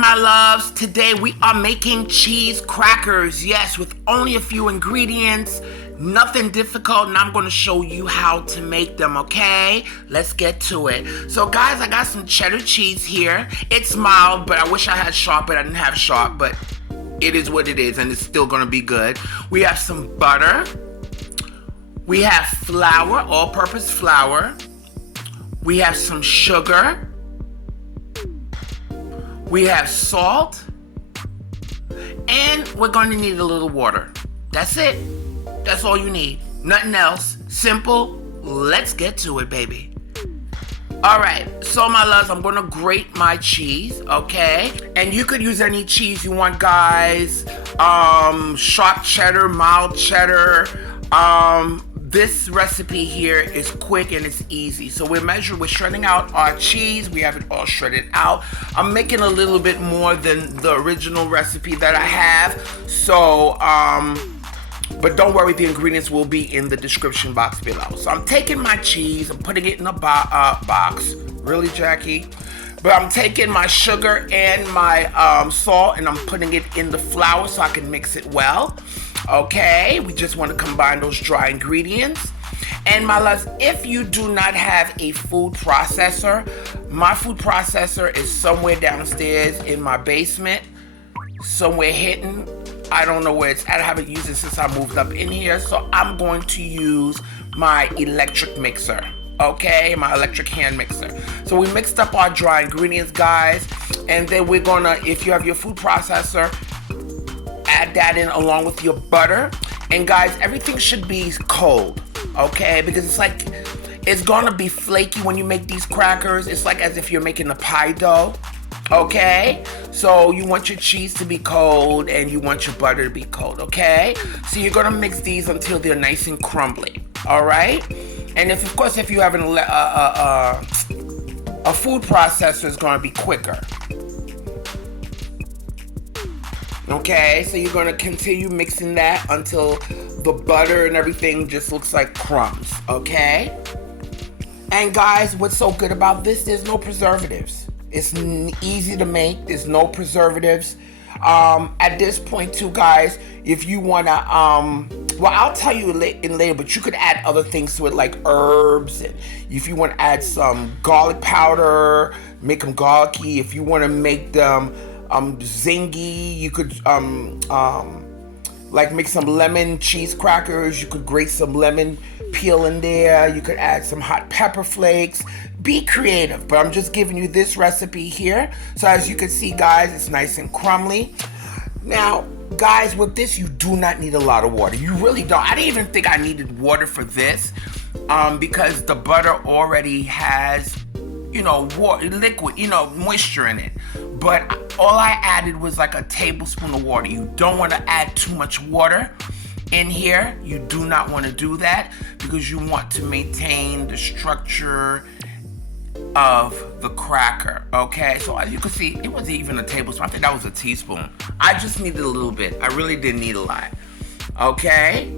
my loves. Today we are making cheese crackers. Yes, with only a few ingredients. Nothing difficult, and I'm going to show you how to make them, okay? Let's get to it. So, guys, I got some cheddar cheese here. It's mild, but I wish I had sharp, but I didn't have sharp, but it is what it is, and it's still going to be good. We have some butter. We have flour, all-purpose flour. We have some sugar. We have salt, and we're going to need a little water. That's it. That's all you need. Nothing else. Simple. Let's get to it, baby. All right. So, my loves, I'm going to grate my cheese, okay? And you could use any cheese you want, guys. Sharp cheddar, mild cheddar. This recipe here is quick and it's easy. So we're shredding out our cheese. We have it all shredded out. I'm making a little bit more than the original recipe that I have. So, but don't worry, the ingredients will be in the description box below. So I'm taking my cheese, I'm putting it in a box. Really, Jackie? But I'm taking my sugar and my salt and I'm putting it in the flour so I can mix it well. Okay, we just want to combine those dry ingredients. And my loves, if you do not have a food processor, my food processor is somewhere downstairs in my basement, somewhere hidden. I don't know where it's at. I haven't used it since I moved up in here. So I'm going to use my electric mixer. Okay, my electric hand mixer. So we mixed up our dry ingredients, guys. And then we're gonna, if you have your food processor, add that in along with your butter. And guys, everything should be cold, okay? Because it's gonna be flaky when you make these crackers. It's like as if you're making a pie dough, okay? So you want your cheese to be cold and you want your butter to be cold, okay? So you're gonna mix these until they're nice and crumbly, all right? And of course, if you have a food processor, it's gonna be quicker. Okay, so you're gonna continue mixing that until the butter and everything just looks like crumbs, okay? And guys, what's so good about this? There's no preservatives. It's easy to make. There's no preservatives. At this point too, guys, if you wanna, well, I'll tell you later, but you could add other things to it like herbs. And if you wanna add some garlic powder, make them garlicky. If you wanna make them zingy, you could like make some lemon cheese crackers. You could grate some lemon peel in there. You could add some hot pepper flakes. Be creative, but I'm just giving you this recipe here. So as you can see, guys, it's nice and crumbly. Now, guys, with this, you do not need a lot of water. You really don't. I didn't even think I needed water for this because the butter already has, water, liquid, moisture in it. But all I added was like a tablespoon of water. You don't want to add too much water in here. You do not want to do that because you want to maintain the structure of the cracker, okay? So as you can see, it wasn't even a tablespoon. I think that was a teaspoon. I just needed a little bit. I really didn't need a lot, okay?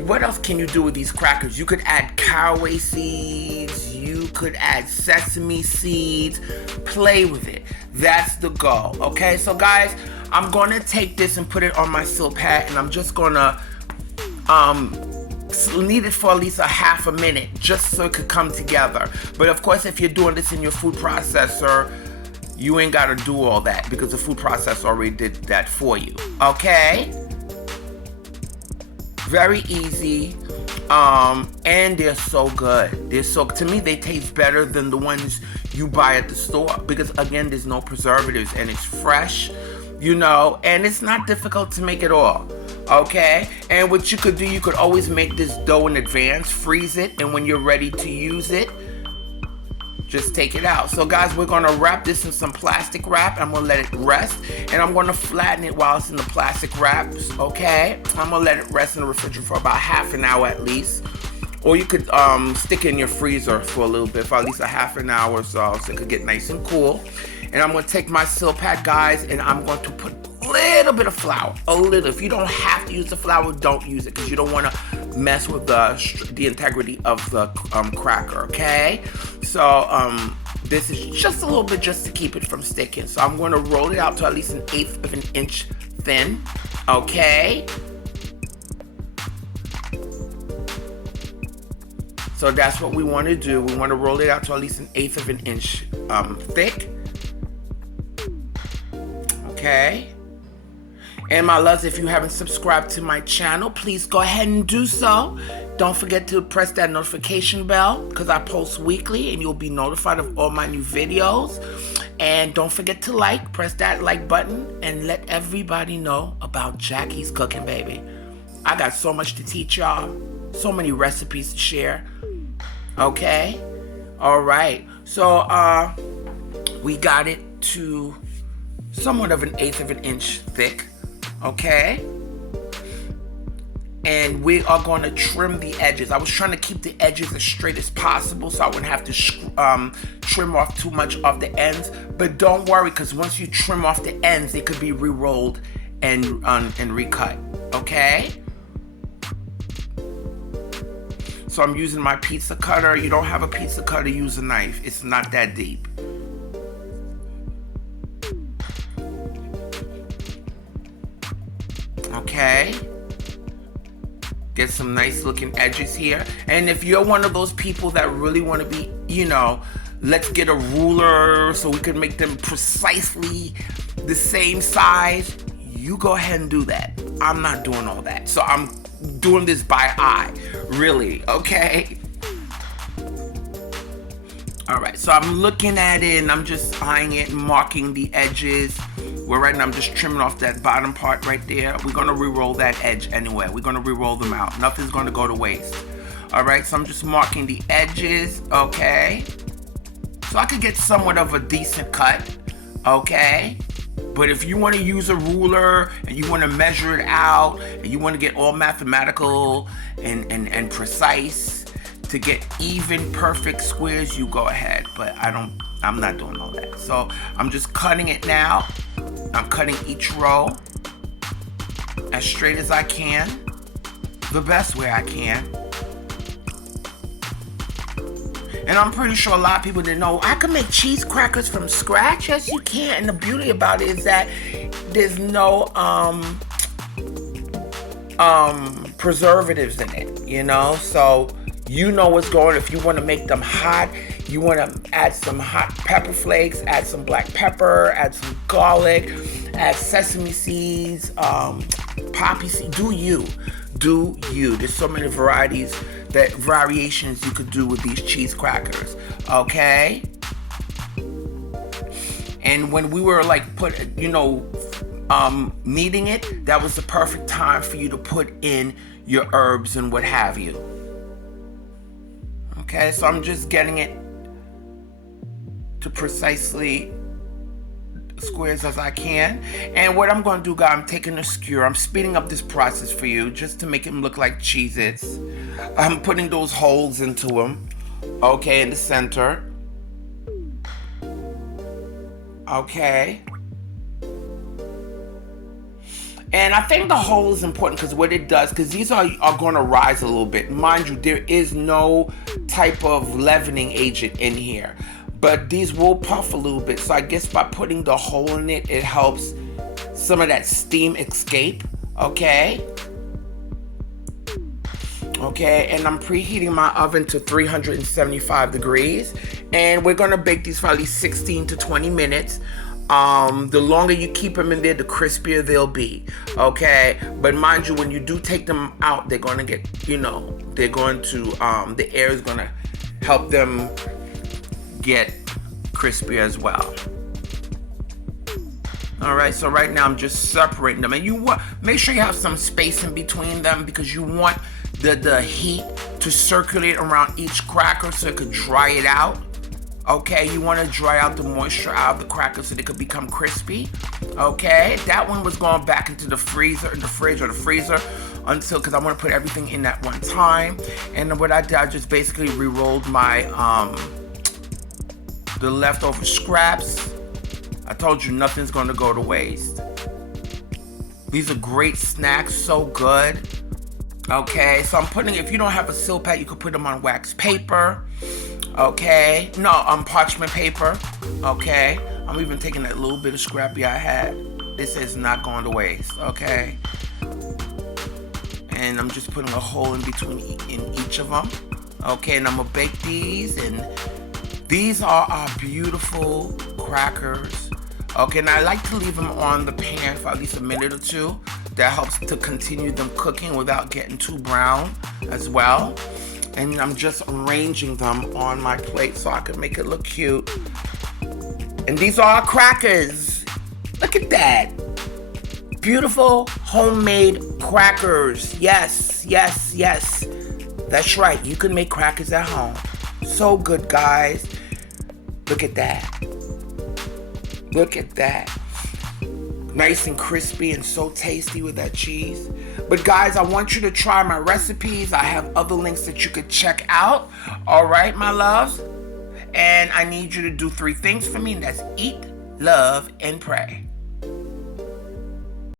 What else can you do with these crackers? You could add caraway seeds. You could add sesame seeds. Play with it. That's the goal, okay? So guys, I'm going to take this and put it on my silk pad, and I'm just going to need it for at least a half a minute just so it could come together. But of course, if you're doing this in your food processor, you ain't got to do all that because the food processor already did that for you, okay? Very easy, and they're so good. To me, they taste better than the ones you buy at the store because, again, there's no preservatives and it's fresh, and it's not difficult to make at all, okay? And what you could do, you could always make this dough in advance, freeze it, and when you're ready to use it, just take it out. So guys, we're gonna wrap this in some plastic wrap. I'm gonna let it rest, and I'm gonna flatten it while it's in the plastic wraps, okay? I'm gonna let it rest in the refrigerator for about half an hour at least. Or you could stick it in your freezer for a little bit, for at least a half an hour or so it could get nice and cool. And I'm gonna take my silk pad, guys, and I'm going to put a little bit of flour, a little. If you don't have to use the flour, don't use it because you don't want to mess with the integrity of the cracker, okay? So This is just a little bit just to keep it from sticking. So I'm going to roll it out to at least 1/8 of an inch thin. Okay. So that's what we want to do. We want to roll it out to at least 1/8 of an inch thick. Okay. And my loves, if you haven't subscribed to my channel, please go ahead and do so. Don't forget to press that notification bell because I post weekly and you'll be notified of all my new videos. And don't forget to press that like button and let everybody know about Jackie's Cooking, baby. I got so much to teach y'all, so many recipes to share. Okay? All right. So we got it to somewhat of 1/8 of an inch thick. Okay, and we are going to trim the edges. I was trying to keep the edges as straight as possible so I wouldn't have to trim off too much of the ends. But don't worry, because once you trim off the ends, it could be re-rolled and recut. Okay, so I'm using my pizza cutter. You don't have a pizza cutter, use a knife. It's not that deep. Okay, get some nice looking edges here. And if you're one of those people that really want to be, let's get a ruler so we can make them precisely the same size, you go ahead and do that. I'm not doing all that. So I'm doing this by eye, really, okay? All right, so I'm looking at it and I'm just eyeing it and marking the edges. Well, right now I'm just trimming off that bottom part right there. We're gonna re-roll that edge anyway. We're gonna re-roll them out. Nothing's gonna go to waste. All right, so I'm just marking the edges, okay? So I could get somewhat of a decent cut, okay? But if you wanna use a ruler and you wanna measure it out and you wanna get all mathematical and precise to get even perfect squares, you go ahead. But I'm not doing all that. So I'm just cutting it now. I'm cutting each row as straight as I can, the best way I can. And I'm pretty sure a lot of people didn't know I can make cheese crackers from scratch. Yes, you can. And the beauty about it is that there's no preservatives in it, so you know what's going on. If you want to make them hot, you want to add some hot pepper flakes, add some black pepper, add some garlic, add sesame seeds, poppy seeds. Do you. There's so many variations you could do with these cheese crackers, okay? And when we were kneading it, that was the perfect time for you to put in your herbs and what have you. Okay, so I'm just getting it to precisely squares as I can. And what I'm going to do, guys, I'm taking a skewer. I'm speeding up this process for you just to make it look like Cheez-Its. I'm putting those holes into them, okay, in the center. Okay. And I think the hole is important because what it does, because these are going to rise a little bit. Mind you, there is no type of leavening agent in here. But these will puff a little bit. So I guess by putting the hole in it, it helps some of that steam escape. Okay. Okay, and I'm preheating my oven to 375 degrees. And we're going to bake these for at least 16 to 20 minutes. The longer you keep them in there, the crispier they'll be, okay? But mind you, when you do take them out, they're going to get, the air is going to help them get crispy as well. All right, so right now I'm just separating them. And you want, make sure you have some space in between them because you want the heat to circulate around each cracker so it could dry it out. Okay, you want to dry out the moisture out of the crackers so they could become crispy. Okay, that one was going back into the fridge or the freezer until, because I want to put everything in at one time. And what I did, I just basically re-rolled my the leftover scraps. I told you nothing's going to go to waste. These are great snacks, so good. Okay, so I'm putting, if you don't have a seal pad, you could put them on wax paper. Okay, no, parchment paper. Okay, I'm even taking that little bit of scrappy I had. This is not going to waste. Okay, and I'm just putting a hole in between in each of them. Okay, and I'm gonna bake these, and these are our beautiful crackers. Okay, and I like to leave them on the pan for at least a minute or two. That helps to continue them cooking without getting too brown as well. And I'm just arranging them on my plate so I can make it look cute. And these are our crackers. Look at that. Beautiful homemade crackers. Yes, yes, yes. That's right. You can make crackers at home. So good, guys. Look at that. Look at that. Nice and crispy and so tasty with that cheese. But guys, I want you to try my recipes. I have other links that you could check out. All right, my loves. And I need you to do 3 things for me, and that's eat, love, and pray.